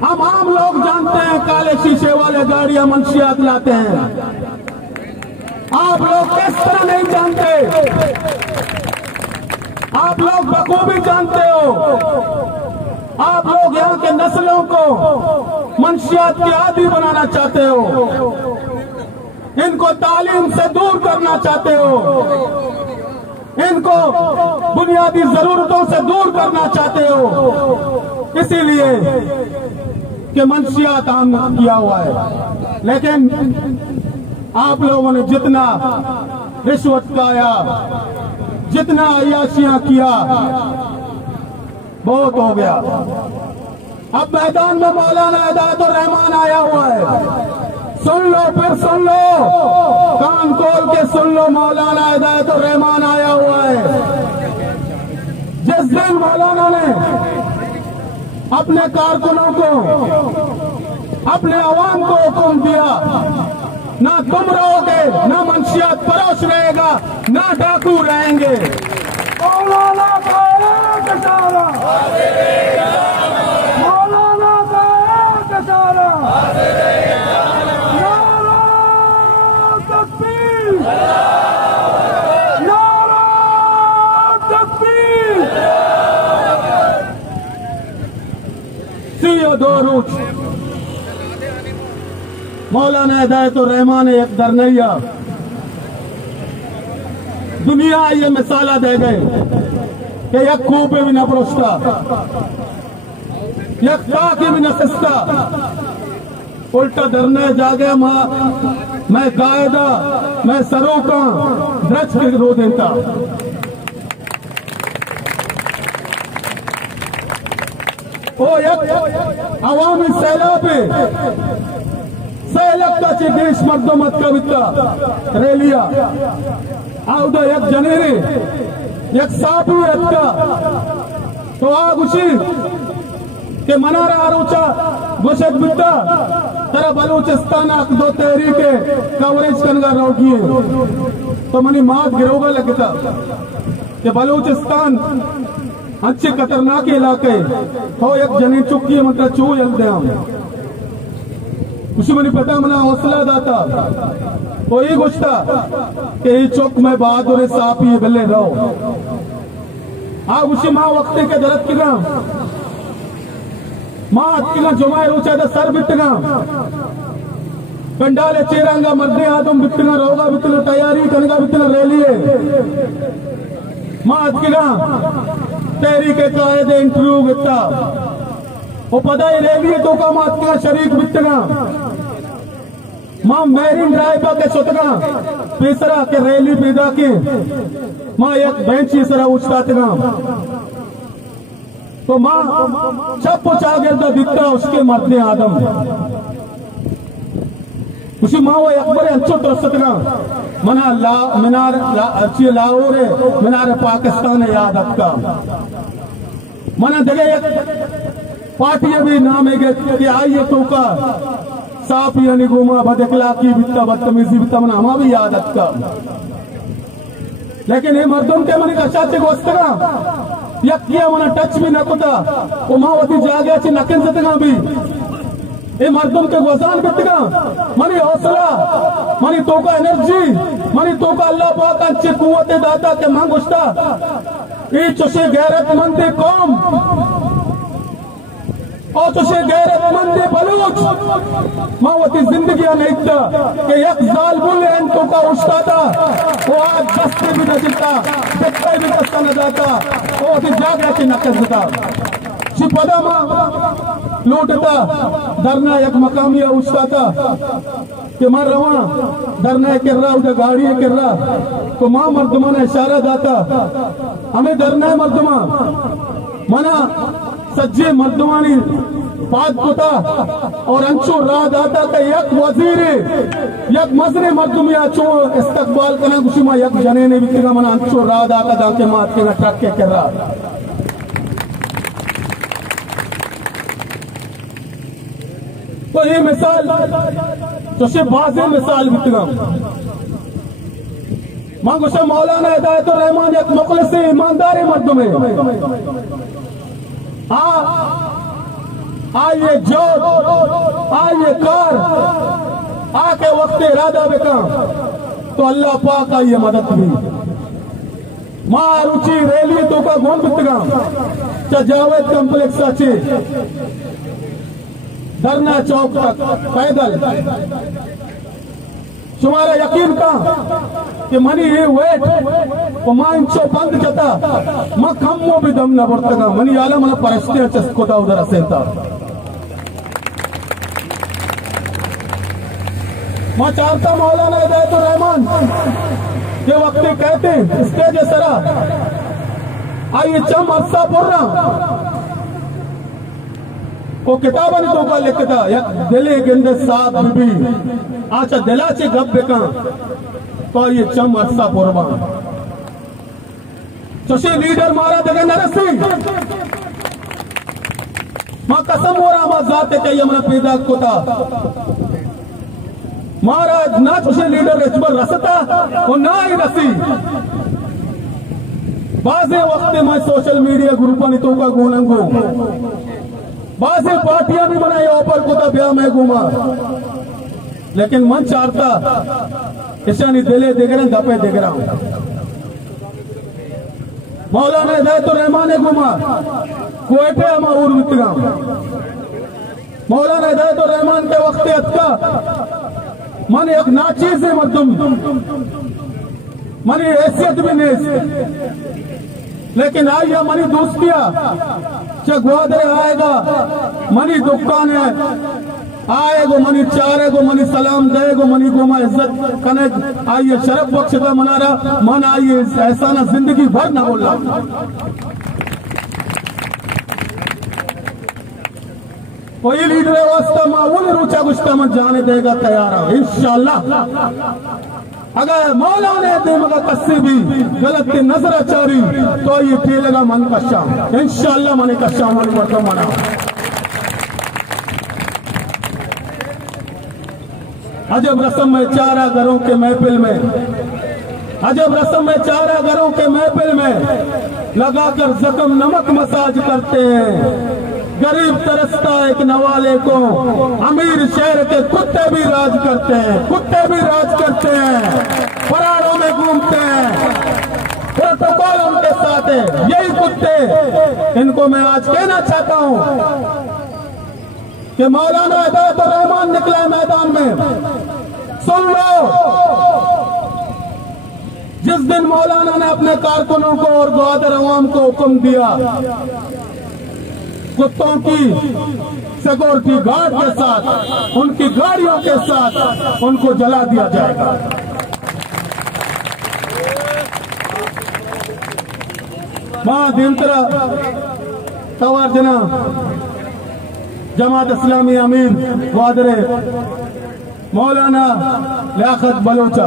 हम आम लोग जानते हैं काले शीशे वाले गाड़ियां मंशियात लाते हैं। आप लोग किस तरह नहीं जानते? आप लोग बखूबी जानते हो। आप लोग यहाँ के नस्लों को मंशियात के आदी बनाना चाहते हो, इनको तालीम से दूर करना चाहते हो, इनको बुनियादी जरूरतों से दूर करना चाहते हो, इसीलिए कि मंशियात आम किया हुआ है। लेकिन आप लोगों ने जितना रिश्वत खाया, जितना अय्याशियां किया, बहुत हो गया। अब मैदान में मौलाना हिदायतुर रहमान आया हुआ है। सुन लो, फिर सुन लो, कान खोल के सुन लो, मौलाना हिदायतुर रहमान आया हुआ है। जिस दिन मौलाना ने अपने कारकुनों को, अपने अवाम को हुक्म दिया, ना तुम रहोगे, ना मंशियात फरोश रहेगा, ना डाकू रहेंगे। मौलाना का एक इशारा, मौलाना का एक इशारा, नारा तकबीर, नारा तकबीर। सीओ दो रूच मौलाना हिदायतुर रहमान एक दरनैया दुनिया ये मिसाला दे गए कि यक खूब भी न परोसता, यक ताकि भी न सिस्ता, उल्टा डरने जा गया। मैं कायदा, मैं सरोका द्रच के रो देता। ओ यक अवामी सैलाब सैलक का देश मर्दोमत कविता रेलिया आउदा यक जनेरे यक सापू का तो आग उसी के मनारा आरोचा गोशत बिट्टा तेरा बलूचिस्तान आक दो तहरीके कवरेज कनगा रोगी है तो मनी मात गिरोगा लगता कि बलूचिस्तान अच्छे खतरनाक इलाके हो। एक जनी चुक्की है मतलब चू जलते हम उसी मैंने पता मना हौसला दाता वो ये गुस्ता कि ये चौक में बहादुर साफ ही बल्ले रहो। आग उसी माँ वक्त के जरत की ना माँ की ना जुमाए रोचा था सर बिटना कंडाले चेरांगा मर्दे आदम बिटना रोगा बिटना तैयारी कनगा बिटना रेलिए माँ की ना तेरी के कायदे इंटरव्यू बिता वो पता ही रेलिए तो का माँ की शरीक बिटना माँ मैरिन ड्राइवर के सुतना पेसरा के रैली पैदा के माँ एक बेंच सरा उछता तो माँ छप पहुंचा गिरता दिखता उसके मरने आदम उसी माँ वो अकबर अच्छो तरसतना मना मीनार अच्छी लाहौर है मीनार पाकिस्तान है याद रखता मना जगह पार्टी अभी नाम है आइए तो का साफ यानी गुमा बदअखलाकी बिता बदतमीजी बिता मना हमा भी याद रखता। लेकिन ये मर्दों के मन का चाचे गोस्तगा यकिया मना टच भी न कुता उमावती जागे ची नकिन सतगा भी ये मर्दों के गोजान बितगा मनी हौसला मनी तो का एनर्जी मनी तो का अल्लाह पाक अच्छे कुव्वत दाता के मांग उस्ता ये चुसे गैरतमंद कौम और तुझे गैरतमंद बलूच मावती जिंदगी नहीं था कि एक जालबुल इनको का उछता था वो आज दस्ते भी न जिता देखता भी दस्ता न जाता वो अभी जागृत की नकल था छिपदा माँ लूटता डरना एक मकामिया उछता था कि मर रहा डरना कर रहा उधर गाड़ी कर रहा तो माँ मर्दमा ने इशारा जाता हमें डरना है मर्दमा मना सज्जे मर्दमानी पाद कोता और अंशु राह दाता का यक वजीर यक मजरे मर्दुमिया चो इस्तकबाल करना गुशिमा यक जने ने भी मना अंशु राह दाता दाके मात के ट्रक के कर रहा तो ये मिसाल तो से बाज़ मिसाल बितगा मां गुस्सा मौलाना हिदायतुर रहमान एक मुखलिस ईमानदार मर्दुमे हाँ आइए जोत, आइए कार, आके वक्त इरादा बेका तो अल्लाह पाक आइए मदद भी माँ रुचि रेलवे तो का गोन बितगा जावेद कॉम्प्लेक्स अच्छे धरना चौक तक पैदल तुम्हारा यकीन का कि मनी ये वेट वो माँ इंचो बंद चता माँ कम्मो भी दम न बढ़ता मनी आला मला परिस्थिति चस्कोता उधर असेता माँ चाहता मौलाना हिदायतुर रहमान के वक्त कहते स्टेज सरा आइए चम अरसा पुर्रा को किताबन तो का लिखता या दिले गिंदे साथ बीबी आचा दिलाचे गप बेका तो ये चम अरसा पुर्रा चशे लीडर मारा जगह नरसी माँ कसम हो रहा माँ जाते के यमना पैदा कोता महाराज ना चुशे लीडर इजबर रसता और ना ही रसी बाजे वक्त में सोशल मीडिया ग्रुपा नितो का गोनंगो बाजे पार्टियां भी बनाई ऊपर को तो ब्याह में घूमा लेकिन मन चाहता ईशानी दिले देख रहे दपे देख रहा हूं मौलाना हिदायतुर रहमान ने घूमा कोयटे हम और मित्रा मौलाना हिदायतुर रहमान के वक्त अतका मन एक नाची से मर्दुम मनी हैसियत भी नहीं लेकिन आइया मनी दोस्तिया चे ग्वादर आएगा मनी दुकान है आएगो मनी चारेगो मनी सलाम देगो मनी को मैं इज्जत कने आइए शरफ बख्श का मना रहा मन आइए ऐसा ना जिंदगी भर ना बोल रहा कोई लीडर वास्ता मामूल रुचा गुस्ता मत जाने देगा तैयार है इंशाल्लाह अगर मौला ने देगा कस्सी भी गलत की नजर चारी तो ये ठेलेगा मन का शाम इंशाल्लाह मन का शाम वर्तम मना अजब रस्म में चारा घरों के महफिल में अजब रस्म में चारा घरों के महफिल में लगाकर जख्म नमक मसाज करते हैं गरीब तरसता एक नवाले को अमीर शहर के कुत्ते भी राज करते हैं पराड़ों में घूमते हैं प्रोटोकॉल उनके साथ है यही कुत्ते इनको मैं आज कहना चाहता हूं कि मौलाना हिदायतुर रहमान निकला मैदान में सुन लो जिस दिन मौलाना ने अपने कारकुनों को और ग्वादर अवाम को हुक्म दिया कुत्तों की सिक्योरिटी गार्ड के साथ उनकी गाड़ियों के साथ उनको जला दिया जाएगा मां दिनतरा तवार्जना जमात इस्लामी अमीर ग्वादरे मौलाना लियाकत बलोचा